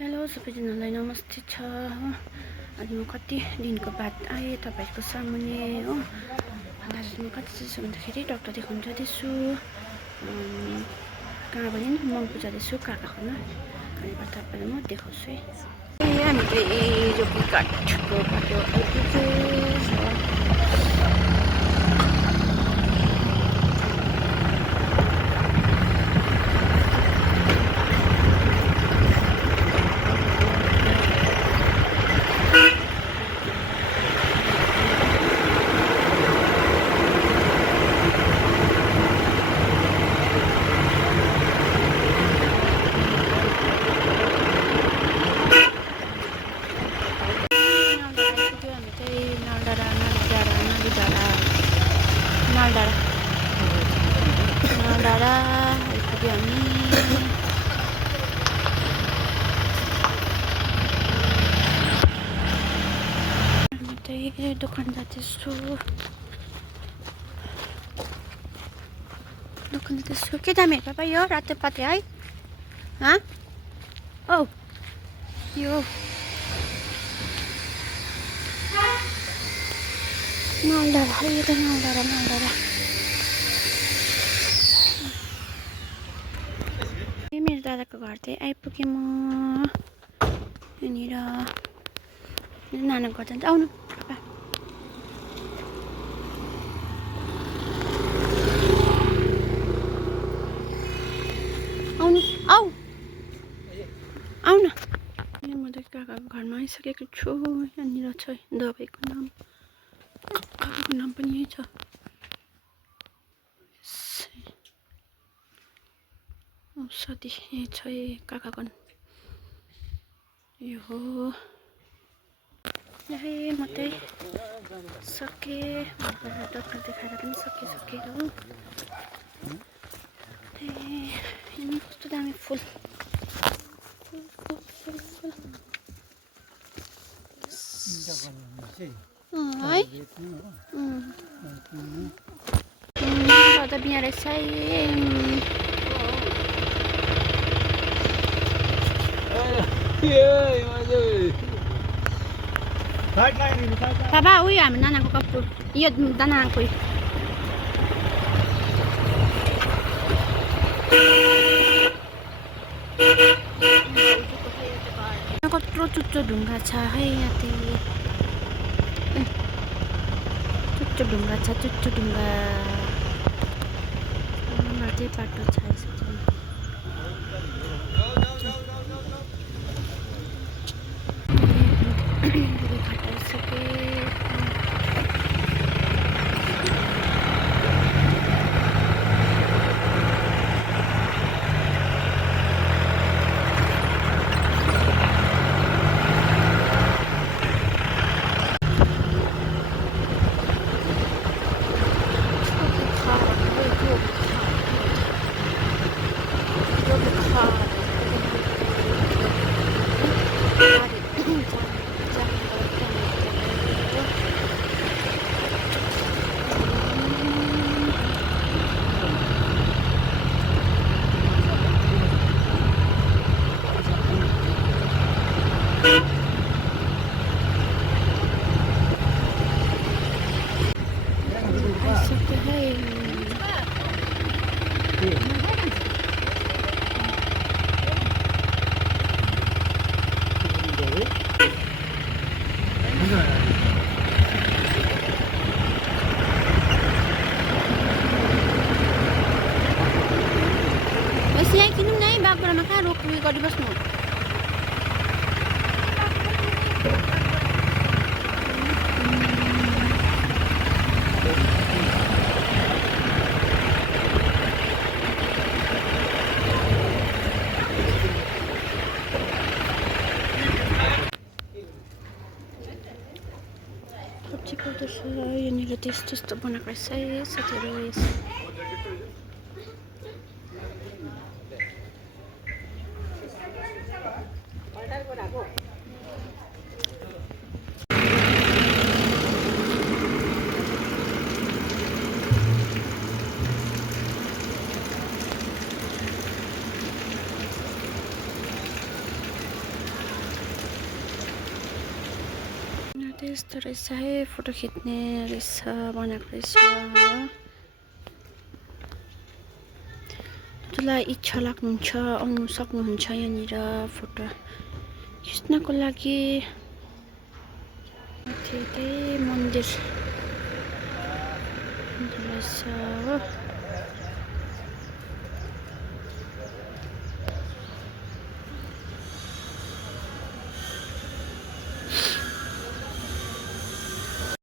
Hello सबैजनालाई नमस्ते छ हो। आज म कति दिनको बाद आएँ तपाईँहरूको सामुन्ने हो। आज म कति चाहिँ छु भन्दाखेरि डाक्टर देखाउन जाँदैछु। कहाँ भने नि मङ्पू जाँदैछु काकाकोमा। अनि तपाईँलाई म देखाउँछु है। हामी चाहिँ जोकीघाटको बाटो आइपुग्यो। डाँडा आइपुग्यो हामी। चाहिँ दोकान जाँदैछु। के दाम हेर पापा यो रातो पाते है? औ यो नलडाँडा है, यो त नलडाँडा। मेरो दादाको घर चाहिँ आइपुगेँ म। यहाँनिर मेरो नानाको घर जान्छ। आउनु पापा। आउनु आऊ न। म त काकाको घरमा आइसकेको छु। यहाँनिर छ दबाईको नाम, काकाको नाम पनि यही छ। औषधि यही छ काकाको। यो हो यही मात्रै सकेँ। डक्टर देखाएर पनि सकेँ हो। कस्तो दामी फुल है। त बिहा रहेछ बाबा। उयो हाम्रो नानाको कपुर यो दानाको कत्रो चुच्चो ढुङ्गा छ है। यहाँ चुच्चो ढुङ्गा छ, चुच्चो ढुङ्गा माथि बाटो छ। यहीँ किनौँ न है। बागडोग्रामा कहाँ रोक्नु गरिबस्नु। यहाँनिर त्यस्तो बनाएको रहेछ है साथीहरू। त्यस्तो रहेछ है फोटो खिच्ने रहेछ बनाएको रहेछ जसलाई इच्छा लाग्नुहुन्छ आउनु सक्नुहुन्छ यहाँनिर फोटो खिच्नको लागि त्यही मन्दिर रहेछ हो